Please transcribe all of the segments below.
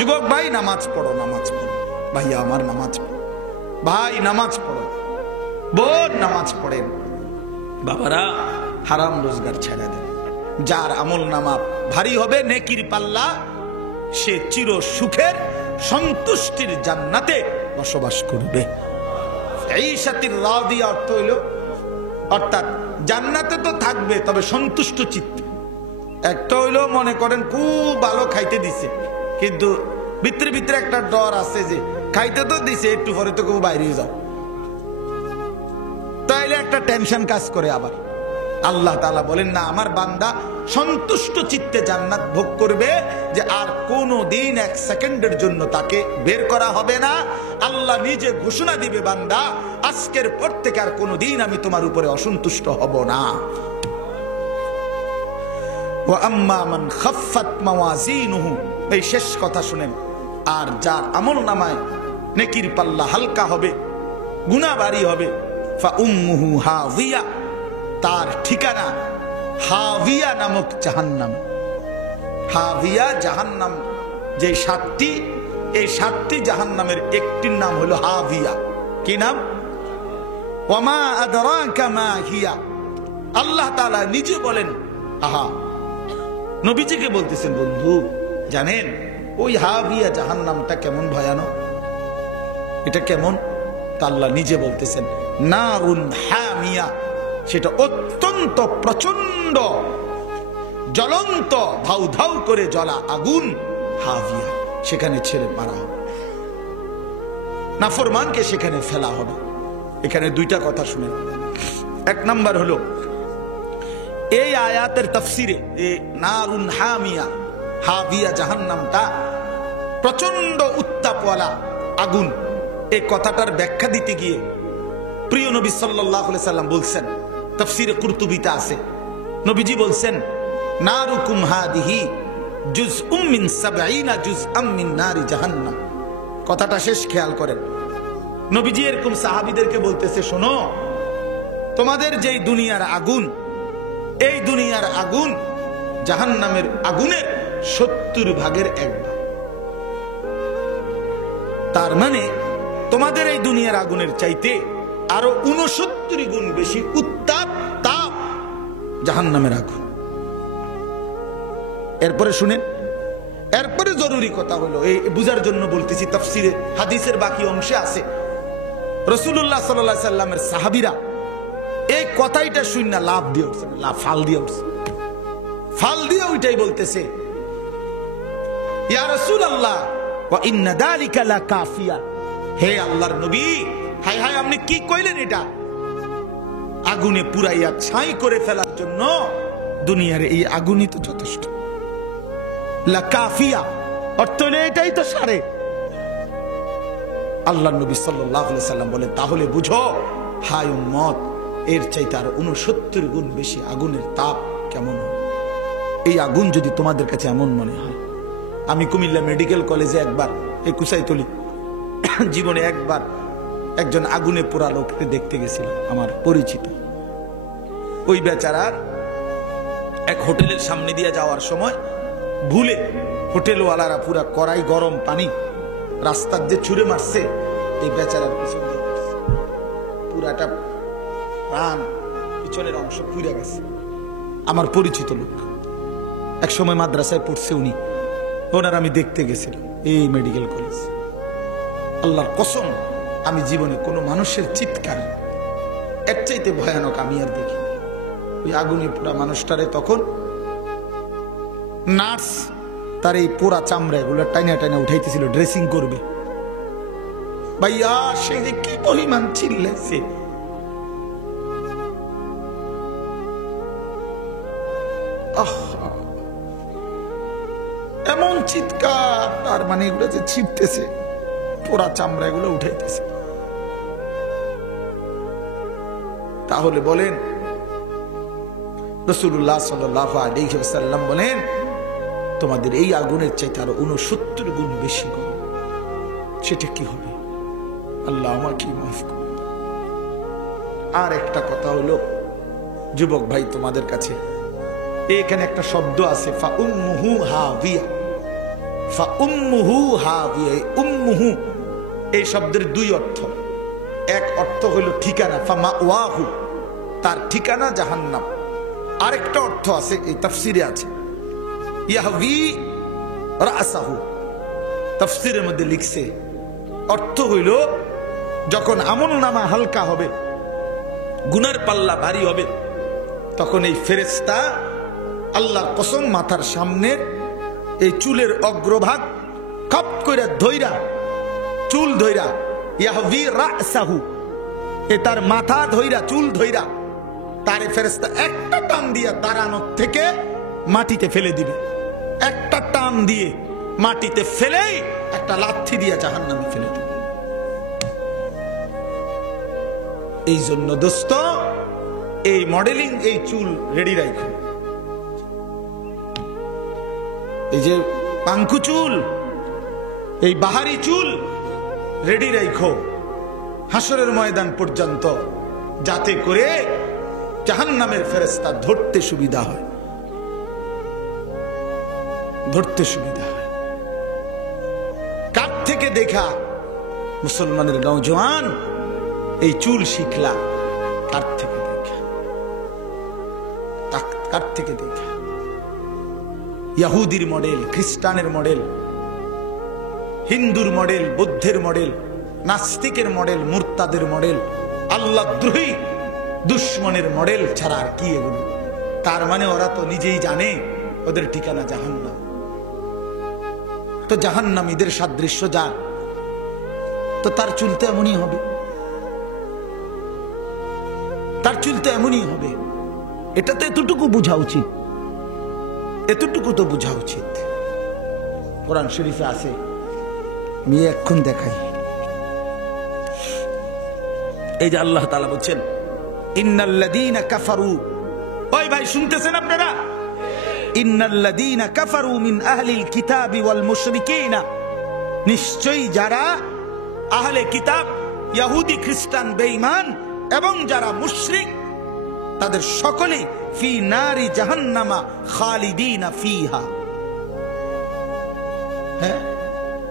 যুবক ভাই নামাজ পড়ো, নামাজ পড়ো, ভাইয়া আমার নামাজ পড়ো, ভাই নামাজ পড়ো, বোন নামাজ পড়েন। বাবারা হারাম রোজগার ছেড়ে দেন। যার আমল নামা ভারী হবে নেকির পাল্লা, সে চির সুখের সন্তুষ্টির জান্নাতে বসবাস করবে। ঈশাতির রাদিয়া অর্থ হইল, অর্থাৎ জান্নাতে তো থাকবে তবে সন্তুষ্ট চিত্তে। একটা হইলো মনে করেন খুব ভালো খাইতে দিছে, কিন্তু ভিতরে ভিতরে একটা ডর আছে যে খাইতে তো দিছে একটু পরে তো কেউ বাইরে যাও, তাইলে একটা টেনশন কাজ করে। আবার আল্লাহ তাআলা বলেন না, আমার বান্দা সন্তুষ্ট চিত্তে জান্নাত ভোগ করবে, যে আর কোনো দিন এক সেকেন্ডের জন্য তাকে বের করা হবে না। আল্লাহ নিজে ঘোষণা দিবে, বান্দা আজকের পর থেকে আর কোনো দিন আমি তোমার উপরে অসন্তুষ্ট হব না। ওয়া আম্মা মান খাফফাত মাওয়াজিনুহু, এই শেষ কথা শুনেন, আর যার আমল নামায় নেকির পাল্লা হালকা হবে, গুনাহ ভারী হবে, ফা উম্মুহু হাভিয়া, তার ঠিকানা হাভিয়া নামক জাহান্নাম। হাভিয়া জাহান্নাম যে সাতটি, এই সাতটি জাহান্নামের একটির নাম হলো হাভিয়া। কি নাম? ওয়ামা আদরাকা মা হিয়া। আল্লাহ তাআলা নিজে বলেন, আহা নবীজিকে বলতেছেন, বন্ধু জানেন ওই হাভিয়া জাহান্নামটা কেমন ভয়ানক? এটা কেমন? তা আল্লাহ নিজে বলতেছেন, নারুন হামিয়া, সেটা অত্যন্ত প্রচন্ড জ্বলন্ত ধাউ ধাউ করে জ্বলা আগুন, হাভিয়া, সেখানে ছেড়ে মারা হবে, নাফরমানকে সেখানে ফেলা হবে। এখানে দুইটা কথা শুনেন। এক নাম্বার হলো এই আয়াতের তাফসিরে নারুন হামিয়া, হাভিয়া জাহান্নামটা প্রচন্ড উত্তাপওয়ালা আগুন, এই কথাটার ব্যাখ্যা দিতে গিয়ে প্রিয় নবী সাল্লাল্লাহু আলাইহি সাল্লাম বলছেন, তাফসিরে কুরতুবিতে আছে, নবীজি বলছেন, নারুকুম হাদিহি জুজউম মিন 70 জুজআম মিন নারি জাহান্নাম। কথাটা শেষ খেয়াল করেন। নবীজি এরকম সাহাবীদেরকে বলতেছে, শোনো, তোমাদের যেই দুনিয়ার আগুন, এই দুনিয়ার আগুন জাহান্নামের আগুনের 70 ভাগের 1 ভাগ। তার মানে তোমাদের এই দুনিয়ার আগুনের চাইতে আরো 69 গুণ বেশি উত্তাপ তাপ জাহান্নামের আগুন। এরপরে শুনেন, এরপরে জরুরি কথা হলো, এই বুঝার জন্য বলতেছি, তাফসিরে হাদিসের বাকি অংশে আছে, রাসূলুল্লাহ সাল্লাল্লাহু আলাইহি সাল্লামের সাহাবীরা এই কথাইটা শুনে লাভ দিয়ে উঠছে, ফাল দিয়ে উঠছে, ফাল দিয়ে ওইটাই বলতেছে, ইয়া রাসূলুল্লাহ ওয়া ইন্না যালিকা লাকাফিয়া, হে আল্লাহর নবী, হায় হায় আপনি কি কইলেন? এটা আগুনে পুরাইয়া ছাই করে ফেলার জন্য দুনিয়ার এই আগুনই তো যথেষ্ট। লাকাফিয়া অর্থ হলো এটাই তো সারে। আল্লাহর নবী সাল্লাল্লাহু আলাইহি সাল্লাম বলেন, তাহলে বুঝো হায় উম্মত, এর চাইতে আর 69 গুণ বেশি আগুনের তাপ কেমন হবে। এই আগুন যদি তোমাদের কাছে এমন মনে হয়, আমি কুমিল্লা মেডিকেল কলেজে একবার, এই কুসাইতলি জীবনে একবার একজন আগুনে পোড়া লোককে দেখতে গেছিলাম, আমার পরিচিত। ওই বেচারার এক হোটেলের সামনে দিয়ে যাওয়ার সময় ভুলে হোটেলওয়ালারা পুরা কড়াই গরম পানি রাস্তার যে ছুঁড়ে মারছে, এই বেচারার পিছনে পুরাটা প্রাণ পিছনের অংশ পুড়ে গেছে। আমার পরিচিত লোক, এক সময় মাদ্রাসায় পড়ছে উনি, ওনার আমি দেখতে গেছিলাম এই মেডিকেল কলেজ। আল্লাহর কসম, আমি জীবনে কোনো মানুষের চিৎকার এর চাইতে ভয়ানক আমি আর দেখি। ওই আগুনে পোড়া মানুষটারে তখন নার্স তার এই পোড়া চামড়া এগুলো টাইনা টাইনা উঠাইতেছিল, ড্রেসিং করবে। ভাইয়া সে যে কি পরিমাণ চিল্লাইছে, এমন চিৎকার, তার মানে এগুলো যে ছিটতেছে, পোড়া চামড়া এগুলো উঠাইতেছে। তাহলে বলেন, রাসূলুল্লাহ সাল্লাল্লাহু আলাইহি ওয়াসাল্লাম বলেন, তোমাদের এই আগুনের চাইতে আরো 69 গুণ বেশি গরম, সেটা কি হবে? আল্লাহ আমাকে মাফ করুন। আর একটা কথা হলো, যুবক ভাই তোমাদের কাছে এখানে একটা শব্দ আছে, ফা উম্মুহু হাভিয়া, ফা উম্মুহু হাবিয়া। উম্মুহু এই শব্দের দুই অর্থ। এক অর্থ হইল ঠিকানা, ফা মাওয়াহু তার ঠিকানা জাহান্নাম। আরেকটা অর্থ আছে, এই তাফসিরে আছে, ইয়াহবি রাসাহু। তাফসিরের মধ্যে লিখছে অর্থ হইল যখন আমলনামা হালকা হবে, গুনার পাল্লা ভারী হবে, তখন এই ফেরেশতা আল্লাহর কসম মাথার সামনে এই চুলের অগ্রভাগ খপ কইরা ধইরা, চুল ধইরা, ইয়াহবি রাসাহু এ তার মাথা ধইরা, চুল ধইরা তারে ফেরেশতা একটা টান দিয়ে দাঁড়ানোর থেকে মাটিতে ফেলে দিবে। একটা টান দিয়ে মাটিতে ফেলেই একটা লাথি দিয়ে জাহান্নামে ফেলে দিবে। এই জন্য দোস্ত, এই মডেলিং, এই চুল রেডি রাখো। এই যে পাঙ্কু চুল, এই বাহারি চুল রেডি রাখো হাসরের ময়দান পর্যন্ত, যাতে করে জাহান্নামের ফেরেশতা ধরতে সুবিধা হয়, ধরতে সুবিধা হয়। কার থেকে দেখা মুসলমানের নওজোয়ান এই চুল শিখলা? কার থেকে দেখা? কার থেকে দেখা? ইহুদির মডেল, খ্রিস্টানের মডেল, হিন্দুর মডেল, বৌদ্ধের মডেল, নাস্তিকের মডেল, মুরতাদের মডেল, আল্লাহদ্রোহী দুশ্মনের মডেল ছাড়া আর কি এগুলো? তার মানে ওরা তো নিজেই জানে ওদের ঠিকানা জাহান্নাম। তো জাহান্নামীদের সাদৃশ্য যার, তো তার চুলতে এমনই হবে, তার চুলতে এমনই হবে। এটা তো এতটুকু বোঝা উচিত, এতটুকু তো বোঝা উচিত। কোরআন শরীফে আছে, আমি এখন দেখাই। এই যে আল্লাহ তাআলা বলছেন, ইন্নাল্লাযীনা কাফারু, ওই ভাই শুনতেছেন আপনারা? ইন্নাল্লাযীনা কাফারু মিন আহলিল কিতাবি ওয়াল মুশরিকিনা, নিশ্চয়ই যারা আহলে কিতাব, ইহুদি, খ্রিস্টান, বেঈমান এবং যারা মুশরিক, তাদের সকলেই ফি নারি জাহান্নামা খালিদিনা ফিহা। হ্যাঁ,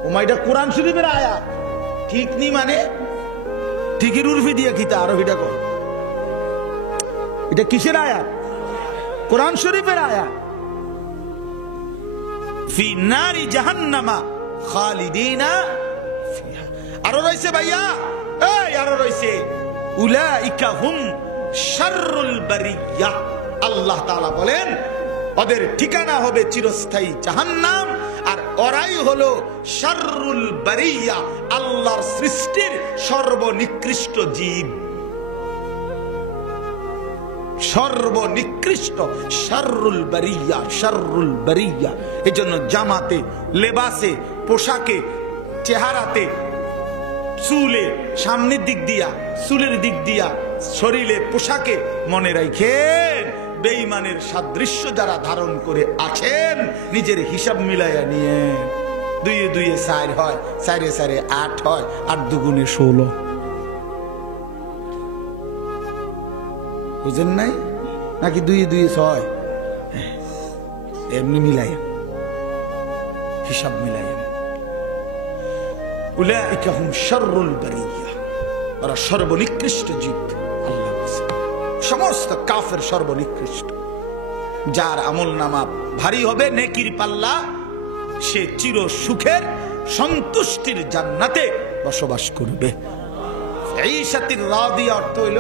ওমাইটা কোরআন শরীফের আয়াত, ঠিক নি মানে ঠিকই উর্ফি দিয়ে কিতা আরবিটা কর। এটা কিসের আয়াত? কোরআন শরীফের আয়াত। ফি নারি জাহান্নামা খালিদিনা ফিহা। আরো রইছে ভাইয়া, এই আরো রইছে, উলাইকা হুম শাররুল বারিয়া। আল্লাহ তাআলা বলেন ওদের ঠিকানা হবে চিরস্থায়ী জাহান্নাম, আর ওরাই হলো শাররুল বারিয়া, আল্লাহর সৃষ্টির সর্বনিকৃষ্ট জীব, সর্বনিকৃষ্ট, শাররুল বারিয়া, শাররুল বারিয়া। এজন্য জামাতে, লেবাসে, পোশাকে, চেহারাতে, চুলে, সামনের দিক দিয়া, চুলের দিক দিয়া, শরীরে, পোশাকে মনে রাখেন বেঈমানের সাদৃশ্য যারা ধারণ করে আছেন, নিজের হিসাব মিলাইয়া নিয়ে, দুইয়ে দুইয়ে 4 হয়, 4এ 4 8 হয়, 8 দুগুণে 16। বুঝেন নাই? নাকি 2 2 6? এমনি মিলাইয়া, হিসাব মিলাইয়া। উলাইকা হুম শাররুল বারিয়া, ওরা সর্বনিকৃষ্ট জীব। আল্লাহ বলেন সমস্ত কাফের সর্বনিকৃষ্ট। যার আমলনামা ভারী হবে, নেকির পাল্লা, সে চির সুখের সন্তুষ্টির জান্নাতে বসবাস করবে। ঈশাতির রাদিয়া অর্থ হইল,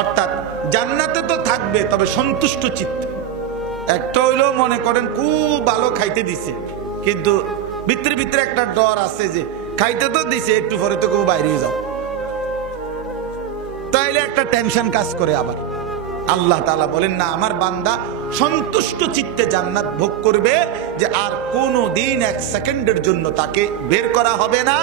অর্থাৎ জান্নাতে তো থাকবে, তবে সন্তুষ্ট চিত্তে। একটা হইল মনে করেন খুব ভালো খাইতে দিছে, কিন্তু ভিতরে ভিতরে একটা ডর আছে যে খাইতে তো দিছে, একটু পরে তো কেউ বাইরে যাও, তাইলে একটা টেনশন কাজ করে। আবার আল্লাহ তাআলা বলেন না, আমার বান্দা সন্তুষ্ট চিত্তে জান্নাত ভোগ করবে, যে আর কোনো দিন 1 সেকেন্ডের জন্য তাকে বের করা হবে না।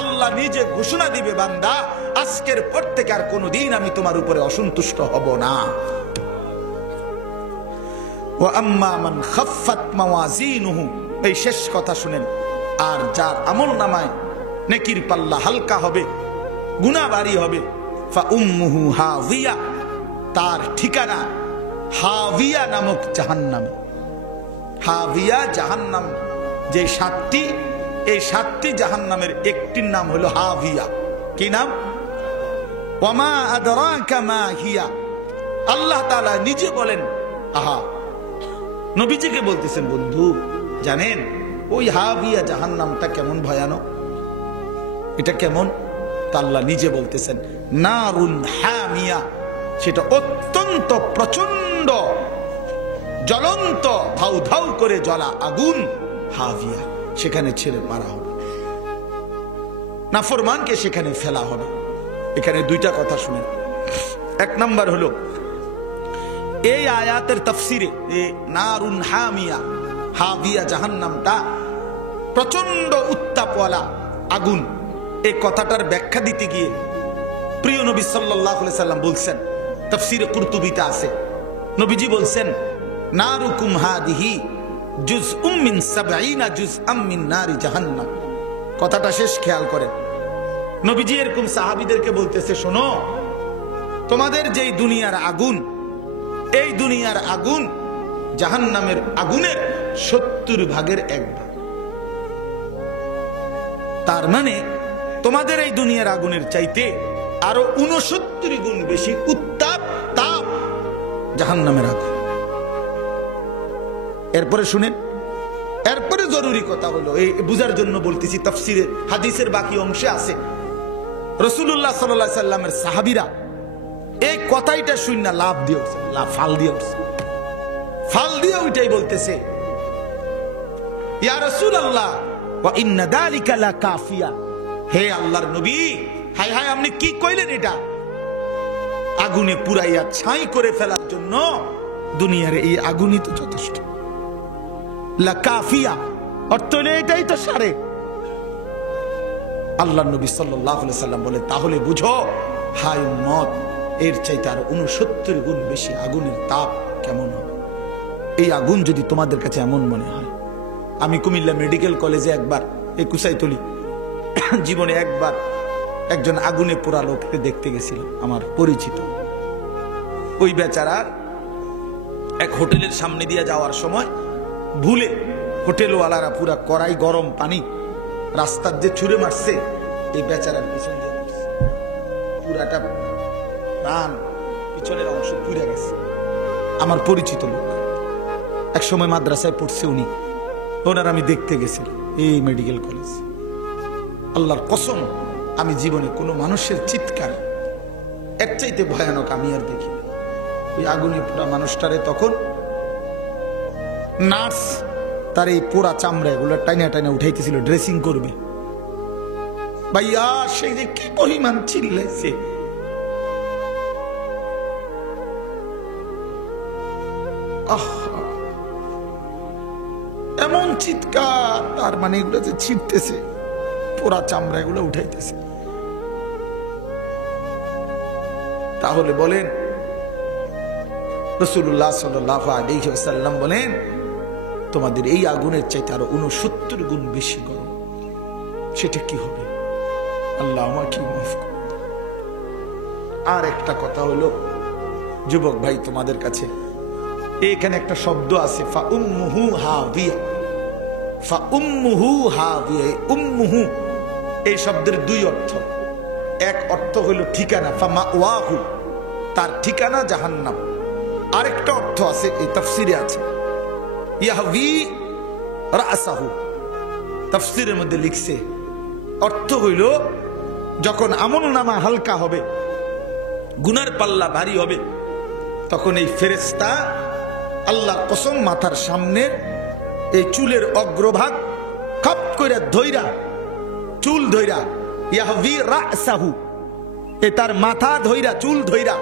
আল্লাহ নিজে ঘোষণা দিবে, বান্দা আজকের পর থেকে আর কোনো দিন আমি তোমার উপরে অসন্তুষ্ট হব না। ওয়া আম্মা মান খাফফাত মাওয়াজিনুহু, এই শেষ কথা শুনেন, আর যার আমলনামায় নেকির পাল্লা হালকা হবে, গুনাহ ভারী হবে, ফা উম্মুহু হাবিয়া, তার ঠিকানা হাবিয়া নামক জাহান্নাম। হাবিয়া জাহান্নাম যে সাতটি, এই সাতটি জাহান্নামের একটির নাম হলো হাভিয়া। কি নাম? ওয়ামা আদরাকা মা হিয়া। আল্লাহ তাআলা নিজে বলেন, আহা, নবীজিকে বলতেছেন, বন্ধু জানেন ওই হাভিয়া জাহান্নামটা কেমন ভয়ানক? এটা কেমন? তা আল্লাহ নিজে বলতেছেন, নারুন হামিয়া, সেটা অত্যন্ত প্রচন্ড জ্বলন্ত ধাউ ধাউ করে জ্বলা আগুন, হাভিয়া। সেখানে ছেড়ে মারা হবে, নাফরমানকে সেখানে ফেলা হবে। এখানে দুইটা কথা শুনেন। এক নাম্বার হলো এই আয়াতের তাফসিরে নারুন হামিয়া, হাভিয়া জাহান্নামটা প্রচন্ড উত্তাপওয়ালা আগুন, এই কথাটার ব্যাখ্যা দিতে গিয়ে প্রিয় নবী সাল্লাল্লাহু আলাইহি সাল্লাম বলছেন, তাফসিরে কুরতুবিতে আছে, নবীজি বলছেন, নারুকুম হাদিহি জুজউম মিন ৭০ জুজআম মিন নারি জাহান্নাম। কথাটা শেষ খেয়াল করেন। নবীজি এরকম সাহাবীদেরকে বলতেছে, শোনো, তোমাদের যেই দুনিয়ার আগুন, এই দুনিয়ার আগুন জাহান্নামের আগুনের ৭০ ভাগের ১ ভাগ। তার মানে তোমাদের এই দুনিয়ার আগুনের চাইতে আরো ৬৯ গুণ বেশি উত্তাপ, তাপ জাহান্নামের আগুন। এরপরে শুনেন, এরপরে জরুরি কথা হলো, এই বুঝার জন্য বলতেছি, তাফসিরে হাদিসের বাকি অংশে আছে, রাসূলুল্লাহ সাল্লাল্লাহু আলাইহি সাল্লামের সাহাবীরা এই কথাইটা শুনে লাভ দিয়ে উঠছে, ফাল দিয়ে ওইটাই বলতেছে, ইয়া রাসূলুল্লাহ ওয়া ইন্না যালিকা লাকাফিয়া, হে আল্লাহর নবী, হায় হায় আপনি কি কইলেন? এটা আগুনে পুরাইয়া ছাই করে ফেলার জন্য দুনিয়ার এই আগুনই তো যথেষ্ট। লাকাফিয়া অর্থ হলো এটাই তো সারে। আল্লাহর নবী সাল্লাল্লাহু আলাইহি সাল্লাম বলে, তাহলে বুঝো হায় উম্মত, এর চাইতে আরো ৬৯ গুণ বেশি আগুনের তাপ কেমন হবে। এই আগুন যদি তোমাদের কাছে এমন মনে হয়, আমি কুমিল্লা মেডিকেল কলেজে একবার, এই কুসাইতলি, জীবনে একবার একজন আগুনে পোড়া লোককে দেখতে গেছিলাম, আমার পরিচিত। ওই বেচারার এক হোটেলের সামনে দিয়ে যাওয়ার সময় ভুলে হোটেলওয়ালারা পুরা কড়াই গরম পানি রাস্তার যে ছুঁড়ে মারছে, এই বেচারার পিছন দিয়ে পুরাটা প্রাণ পিছনের অংশ পুড়ে গেছে। আমার পরিচিত লোক, এক সময় মাদ্রাসায় পড়ছে উনি, ওনার আমি দেখতে গেছিলাম এই মেডিকেল কলেজ। আল্লাহর কসম, আমি জীবনে কোনো মানুষের চিৎকার এর চাইতে ভয়ানক আমি আর দেখি না। ওই আগুনে পোড়া মানুষটারে তখন নার্স তার এই পোড়া চামড়া এগুলো টাইনা টাইনা উঠাইতেছিল, ড্রেসিং করবে। ভাইয়া সেই যে কি পরিমাণ চিল্লাইছে, এমন চিৎকার, তার মানে এগুলো যে ছিটতেছে, পোড়া চামড়া এগুলো উঠাইতেছে। তাহলে বলেন, রাসূলুল্লাহ সাল্লাল্লাহু আলাইহি ওয়াসাল্লাম বলেন, তোমাদের এই আগুনের চাইতে আরো ৬৯ গুণ বেশি গরম, সেটা কি হবে? আল্লাহ আমাকে মাফ করুন। আর একটা কথা হলো, যুবক ভাই, তোমাদের কাছে এখানে একটা শব্দ আছে, ফা উম্মুহু হাভিয়া। ফা উম্মুহু হাভিয়া, উম্মুহু এই শব্দের দুই অর্থ। এক অর্থ হলো ঠিকানা, ফা মাওয়াহু, তার ঠিকানা জাহান্নাম। আরেকটা অর্থ আছে, এই তাফসিরে আছে, ইয়াহভি রাসাহু। তাফসিরের মধ্যে লিখছে, অর্থ হইল যখন আমলনামা হালকা হবে, গুনার পাল্লা ভারী হবে, তখন এই ফেরেশতা আল্লাহর কসম মাথার সামনে এই চুলের অগ্রভাগ খপ করে ধইরা, চুল ধইরা, ইয়াহভি রাসাহু, এ তার মাথা ধইরা, চুল ধইরা,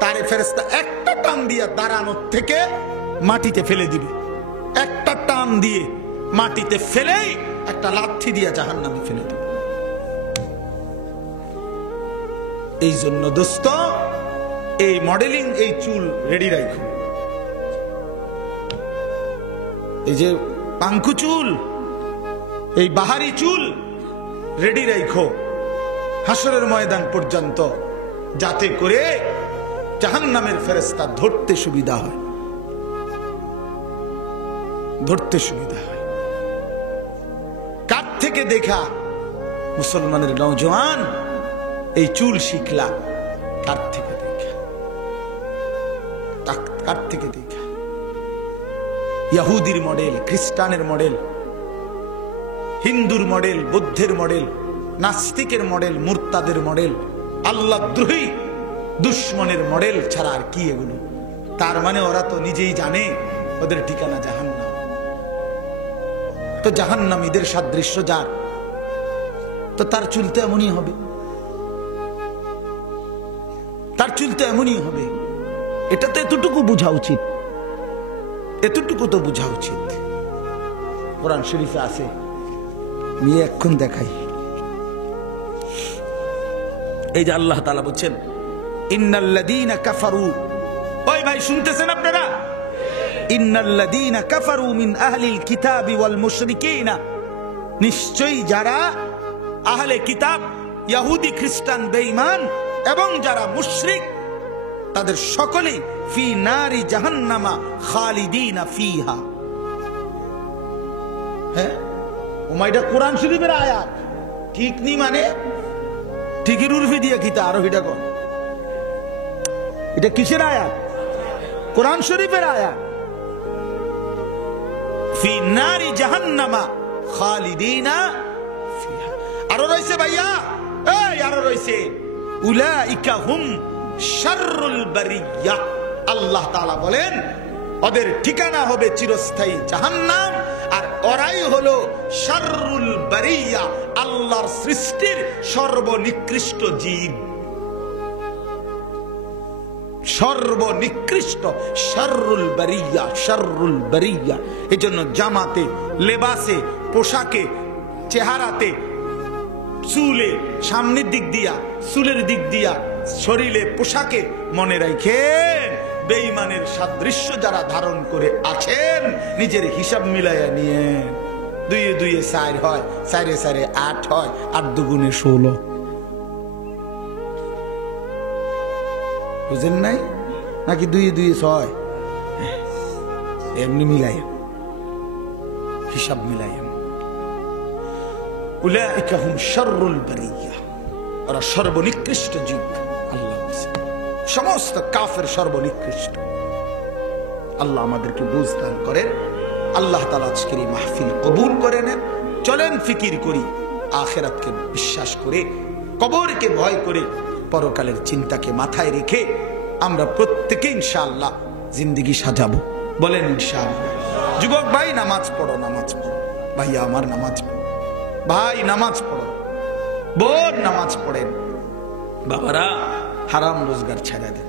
তারে ফেরেশতা একটা টান দিয়ে দাঁড়ানোর থেকে মাটিতে ফেলে দিবে। একটা টান দিয়ে মাটিতে ফেলেই একটা লাথি দিয়ে জাহান্নামে ফেলে দিবে। এই জন্য দোস্ত, এই মডেলিং, এই চুল রেডি রাখো। এই যে পাঙ্কু চুল, এই বাহারি চুল রেডি রাখো হাসরের ময়দান পর্যন্ত, যাতে করে জাহান্নামের ফেরেশতা ধরতে সুবিধা হয়, ধরতে সুবিধা হয়। থেকে দেখা মুসলমানের নওজোয়ান এই চুল শিখলা? কার থেকে দেখা? কার থেকে দেখা? ইহুদির মডেল, খ্রিস্টানের মডেল, হিন্দুর মডেল, বৌদ্ধের মডেল, নাস্তিকের মডেল, মুরতাদের মডেল, আল্লাহদ্রোহী দুশ্মনের মডেল ছাড়া আর কি এগুলো? তার মানে ওরা তো নিজেই জানে ওদের ঠিকানা জাহান্নাম। তো জাহান্নামীদের সাদৃশ্য যার, তো তার চুল তো এমনই হবে, তার চুল তো এমনই হবে। এটা তো এতটুকু বোঝা উচিত, এতটুকু তো বোঝা উচিত। কোরআন শরীফে আছে, আমি এখন দেখাই। এই যে আল্লাহ তাআলা বলছেন ইন্নাল্লাযীনা কাফারু, ওই ভাই শুনতেছেন আপনারা? ইন্নাল্লাযীনা কাফারু মিন আহলিল কিতাবি ওয়াল মুশরিকিনা, নিশ্চয়ই যারা আহলে কিতাব, ইহুদি, খ্রিস্টান, বেঈমান এবং যারা মুশরিক, তাদের সকলেই ফি নারি জাহান্নামা খালিদিনা ফিহা। হ্যাঁ, ওমাইটা কোরআন শরীফের আয়াত, ঠিক নি? মানে ঠিকই রুরফি দিয়ে কিতা আরো হিটা কর। এটা কিসের আয়াত? কোরআন শরীফের আয়াত। ফি নারি জাহান্নামা খালিদিনা ফিহা। আরো রইছে ভাইয়া, এই আরো রইছে উলাইকা হুম শাররুল বারিয়া। আল্লাহ তাআলা বলেন ওদের ঠিকানা হবে চিরস্থায়ী জাহান্নাম, আর ওরাই হলো শাররুল বারিয়া, আল্লাহর সৃষ্টির সর্বনিকৃষ্ট জীব, সর্বনিকৃষ্ট শাররুল বারিয়া, শাররুল বারিয়া। এজন্য জামাতে, লেবাসে, পোশাকে, চেহারাতে, চুলে, সামনের দিক দিয়া, চুলের দিক দিয়া, শরীরে, পোশাকে মনে রাখেন বেঈমানের সাদৃশ্য যারা ধারণ করে আছেন, নিজের হিসাব মিলাইয়া নিয়ে। দুইয়ে দুইয়ে 4 হয়, 4 এ 4 8 হয়, 8 দুগুণে 16। বুঝেন নাই? নাকি 2 2 6? এমনি মিলাইয়া, হিসাব মিলাইয়া। উলাইকা হুম শাররুল বারিয়া, ওরা সর্বনিকৃষ্ট জীব। আল্লাহ বলেছেন সমস্ত কাফের সর্বনিকৃষ্ট। আল্লাহ আমাদেরকে বুঝ দান করেন। আল্লাহ তাআলা আজকের এই মাহফিল কবুল করে নেন। চলেন ফিকির করি, আখিরাতকে বিশ্বাস করে, কবরকে ভয় করে, পরকালের চিন্তাকে মাথায় রেখে আমরা প্রত্যেকে ইনশাআল্লাহ জিন্দেগি সাজাবো। বলেন ইনশাআল্লাহ। যুবক ভাই নামাজ পড়ো, নামাজ পড়ো। ভাইয়া আমার নামাজ পড়ো, ভাই নামাজ পড়ো, বোন নামাজ পড়েন। বাবারা হারাম রোজগার ছেড়ে দেন।